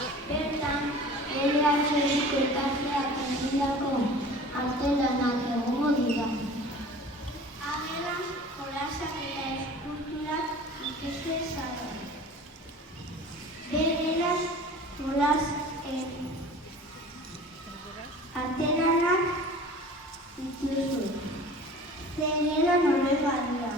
Bertan, bederatzieko ikasleak egindako artelanak egongo dira. Agelan, jolasak eta eskulturak ikuste zaten. Berelas, jolas artelanak dituzu. Zegela nore badia.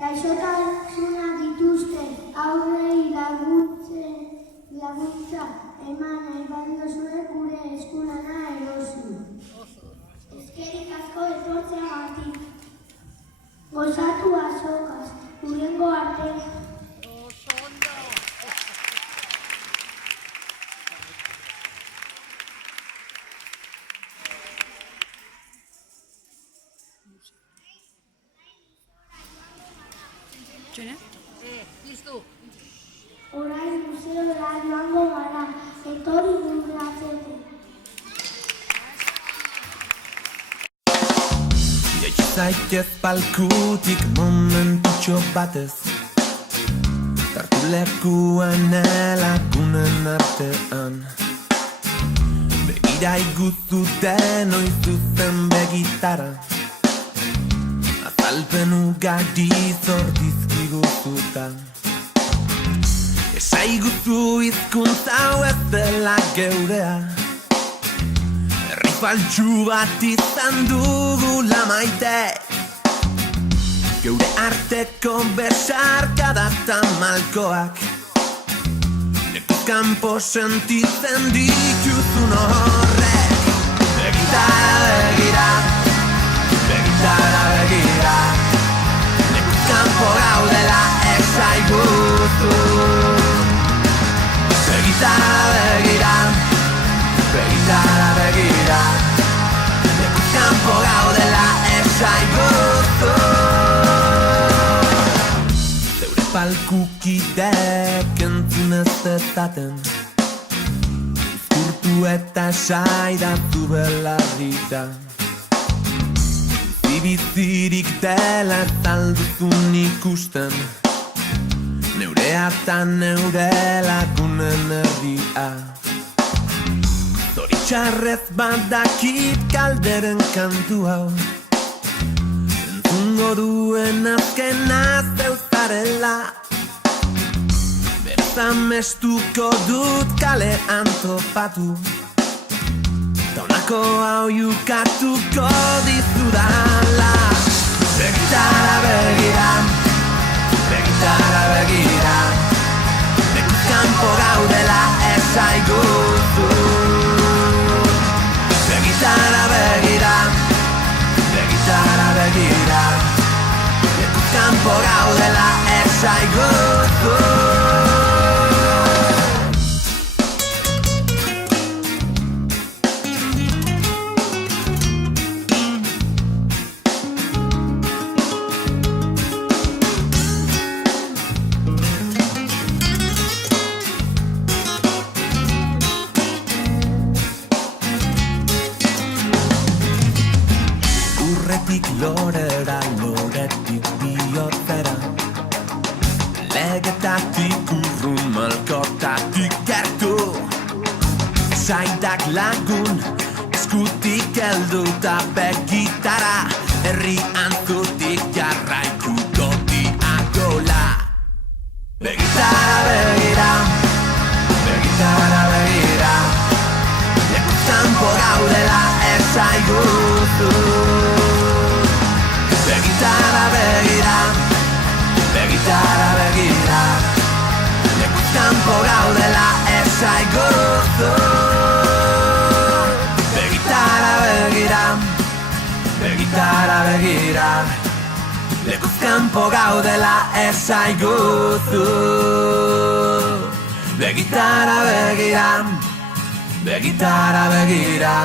Gaixotasunak dituzten haurrei laguntza eman nahi badiozue gure eskulana erosi. Eskerrik asko etortzeagatik. Gozatu azokaz, hurrengo arte. Piztu. Orain museora joango gara, etorri gure atzetik. Jaitsi zaitez palkutik momentutxo batez, tartu lekuan elakunen artean. Begira iguzu denoi zuzen begitara, azalpen ugari zor dizkiguzuta. Esaiguzu hizkuntza hau ez dela geurea, herri faltsu bat izan dugula maite. Geure arteko besarkada eta malkoak, lekuz kanpo sentitzen dituzun horrek. Begitara begira, begitara begira, lekuz kanpo gaudela esaiguzu. Begitara begira, begitara begira, lekuz kanpo gaudela esaiguzu. Zeure palkukidek entzun ez dezaten, izkurtu eta saidatu belarrita. Bizirik dela ez alduzun ikusten, neurea eta neure lagunen herria. Zoritxarrez badakit kalderen kantu hau, entzungo duen azkena zeuzarela. Beraz amestuko dut kalean topatu, eta honako hau jukatuko dizudala. Begitara begira, begitara begira, lekuz kanpo gaudela esaiguzu. Begitara begira, begitara begira, lekuz kanpo gaudela esaiguzu. Lorera, loretik bihotzera, legetatik urrun, malkotatik gertu. Saidak lagun, eskutik heldu eta begitara, herri antzutik jarraikuko diagola. Begitara begira, begitara begira, lekuz kanpo gaudela esaiguzu. Begitara begira, begitara begira, lekuz kanpo gaudela esaiguzu. Begitara begira, begitara begira, lekuz kanpo gaudela esaiguzu. Begitara begira, begitara begira,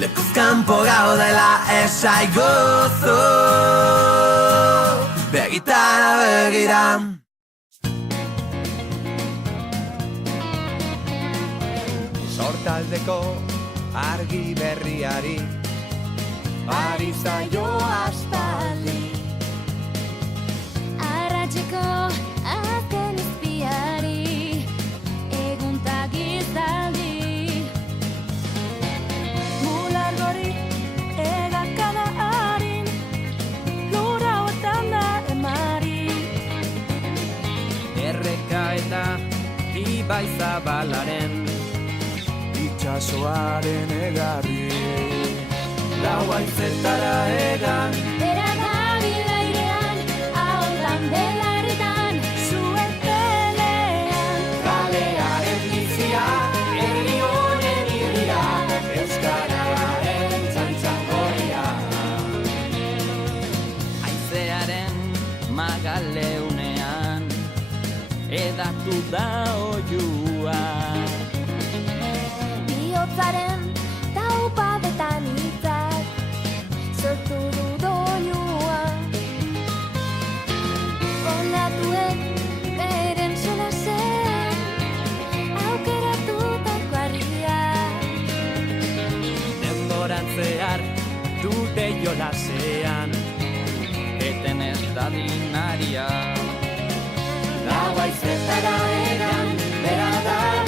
lekuz kanpo gaudela esaiguzu. Begitara begira. Sortaldeko argi berriari ari zaio aspaldi. Arratseko azken izpiari egun ta gizaldi. Mular gori egakana harin lura otan da emari. Erreka eta ibai zabalaren itxasoaren egarri. Lau haizetara egan, Bera gabil airean, ahondan belarritan, zuen pelean. kalearen bizia, herri honen irria, euskararen txantxangoria. Haizearen magaleunean, edatu da oiua. Bihotzaren taupadetan hitzak sortu du doinua. Ondatuen beren solasen zehar dute jolasean, eten ez da dinaria. Lau haizetara eran, bera da